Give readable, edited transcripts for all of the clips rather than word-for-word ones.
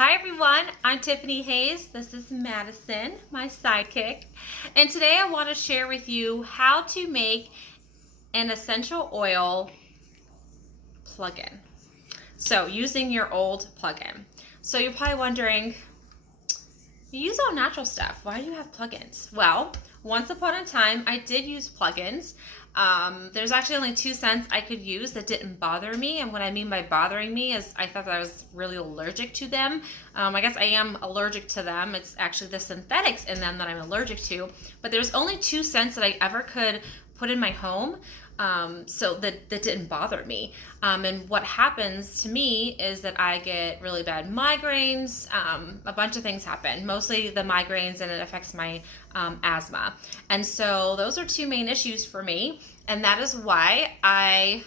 Hi everyone, I'm Tiffany Hayes. This is Madison, my sidekick. And today I want to share with you how to make an essential oil plug-in. So using your old plug-in. So you're probably wondering, you use all natural stuff. Why do you have plugins? Well, once upon a time, I did use plugins. There's actually only 2 scents I could use that didn't bother me. And what I mean by bothering me is I thought that I was really allergic to them. I guess I am allergic to them. It's actually the synthetics in them that I'm allergic to. But there's only 2 scents that I ever could put in my home. So that didn't bother me. And what happens to me is that I get really bad migraines. A bunch of things happen, mostly the migraines, and it affects my asthma. And so those are 2 main issues for me. And that is why I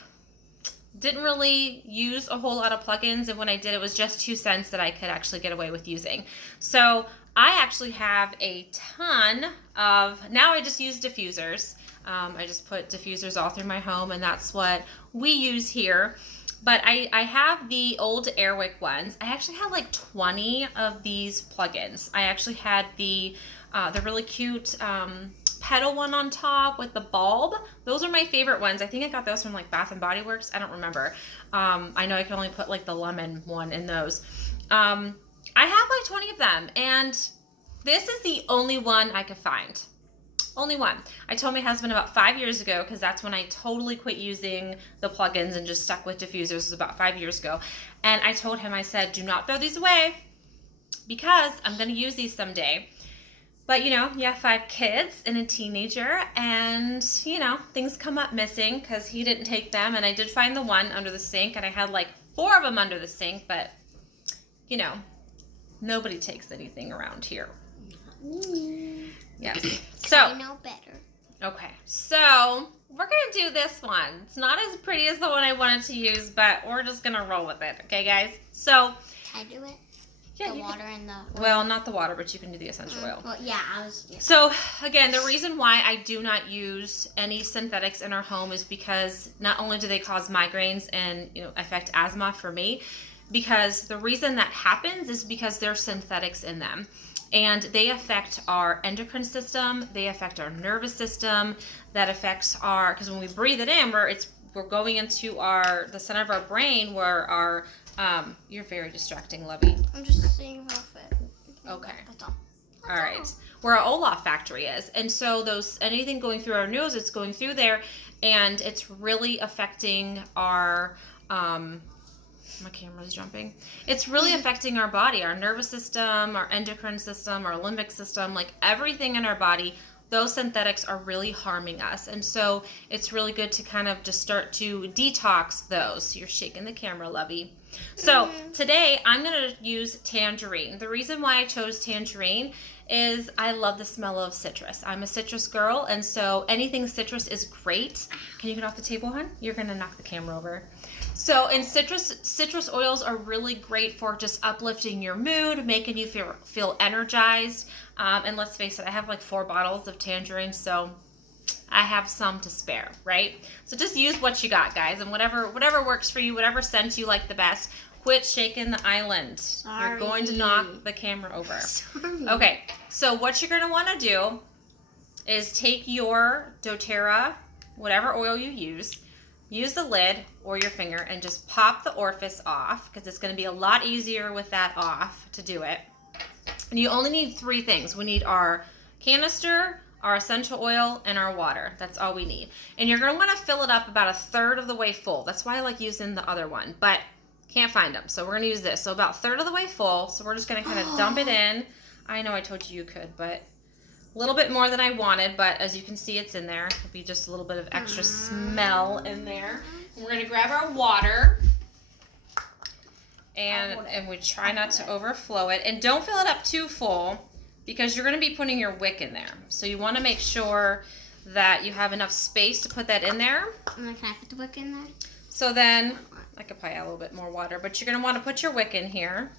didn't really use a whole lot of plugins. And when I did, it was just 2 scents that I could actually get away with using. So I actually have a ton of, now I just use diffusers. I just put diffusers all through my home, and that's what we use here. But I have the old Airwick ones. I actually had like 20 of these plugins. I actually had the really cute petal one on top with the bulb. Those are my favorite ones. I think I got those from like Bath and Body Works. I don't remember. I know I can only put like the lemon one in those. I have like 20 of them, and this is the only one I could find. Only one. I told my husband about 5 years ago, because that's when I totally quit using the plugins and just stuck with diffusers. It was about 5 years ago. And I told him, I said, do not throw these away because I'm going to use these someday. But, you have 5 kids and a teenager, and, things come up missing because he didn't take them. And I did find the one under the sink, and I had like 4 of them under the sink, but, nobody takes anything around here. Yes. So I know better. Okay, so we're gonna do this one. It's not as pretty as the one I wanted to use, but we're just gonna roll with it. Okay, guys. So can I do it? Yeah, the water and the oil? Well, not the water, but you can do the essential oil. Well, yeah, Yeah. So again, the reason why I do not use any synthetics in our home is because not only do they cause migraines and affect asthma for me, because the reason that happens is because there's synthetics in them. And they affect our endocrine system, they affect our nervous system, that affects because when we breathe it in, we're going into the center of our brain where our, you're very distracting, Lovey. I'm just seeing real fit. Okay. That's all. All right. Where our Olaf factory is. And so anything going through our nose, it's going through there, and it's really affecting our, my camera's jumping. It's really affecting our body, our nervous system, our endocrine system, our limbic system, like everything in our body. Those synthetics are really harming us. And so it's really good to kind of just start to detox those. You're shaking the camera, Lovey. So today I'm going to use tangerine. The reason why I chose tangerine is I love the smell of citrus. I'm a citrus girl, and so anything citrus is great. Can you get off the table, hon? You're going to knock the camera over. So, and citrus oils are really great for just uplifting your mood, making you feel energized. And let's face it, I have like 4 bottles of tangerine, so I have some to spare, right? So just use what you got, guys, and whatever works for you, whatever scent you like the best. Quit shaking the island. Sorry. You're going to knock the camera over. Sorry. Okay, so what you're going to want to do is take your doTERRA, whatever oil you use the lid or your finger and just pop the orifice off, because it's going to be a lot easier with that off to do it. And you only need 3 things. We need our canister, our essential oil, and our water. That's all we need. And you're going to want to fill it up about 1/3 of the way full. That's why I like using the other one, but can't find them. So we're going to use this. So about 1/3 of the way full. So we're just going to kind of dump it in. I know I told you could, but a little bit more than I wanted, but as you can see, it's in there. It'll be just a little bit of extra smell in there. And we're going to grab our water, and we try not to overflow it. And don't fill it up too full, because you're going to be putting your wick in there. So you want to make sure that you have enough space to put that in there. And then can I put the wick in there? So then, I could probably add a little bit more water, but you're going to want to put your wick in here.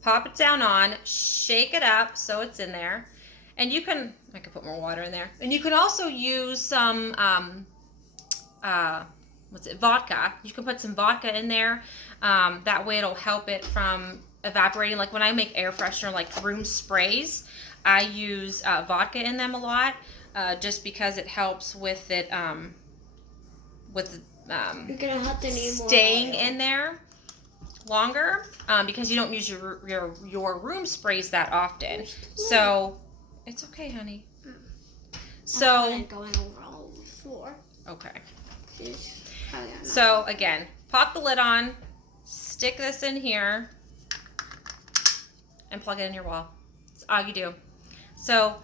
Pop it down on, shake it up so it's in there. And I could put more water in there. And you can also use some, vodka. You can put some vodka in there. That way it'll help it from evaporating. Like when I make air freshener, like room sprays, I use vodka in them a lot, just because it helps with it You're gonna have to need more staying oil. in there longer, because you don't use your room sprays that often. So it's okay, honey. So going over all the floor. okay. Oh, yeah, So again, pop the lid on, stick this in here, and plug it in your wall. That's all you do. So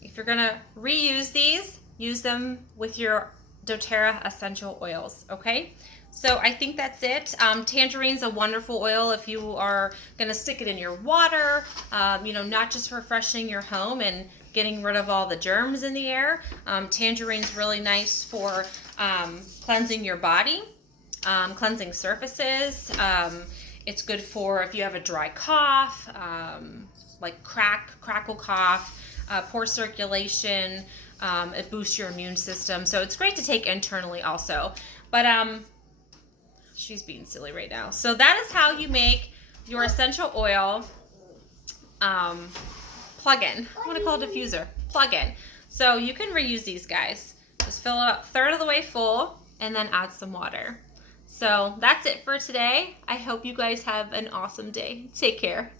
if you're gonna reuse these, use them with your doTERRA essential oils, okay? So I think that's it. Tangerine's a wonderful oil if you are gonna stick it in your water, not just refreshing your home and getting rid of all the germs in the air. Tangerine's really nice for cleansing your body, cleansing surfaces. It's good for if you have a dry cough, like crackle cough, poor circulation. It boosts your immune system. So it's great to take internally also. But she's being silly right now. So that is how you make your essential oil plug-in. I want to call it diffuser. Plug-in. So you can reuse these guys. Just fill it up 1/3 of the way full and then add some water. So that's it for today. I hope you guys have an awesome day. Take care.